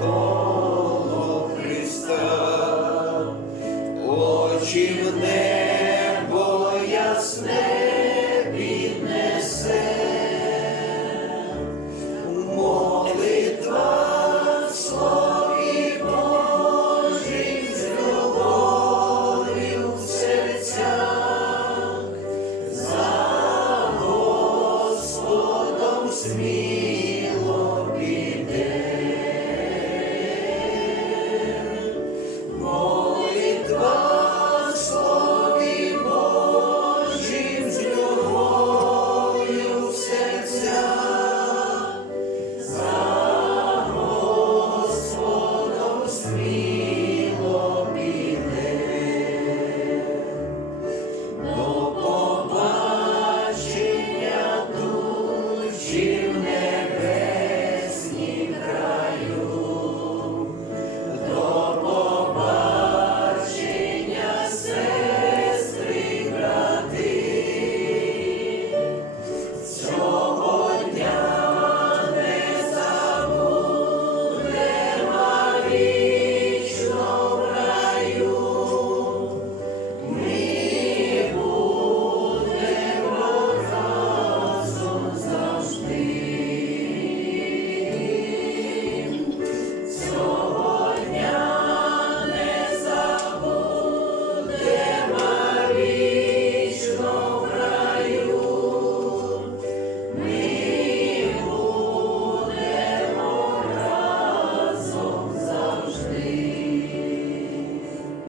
коло Христа, очі в небо ясне піднесе, молитва в слові Божих зговорив в серцях за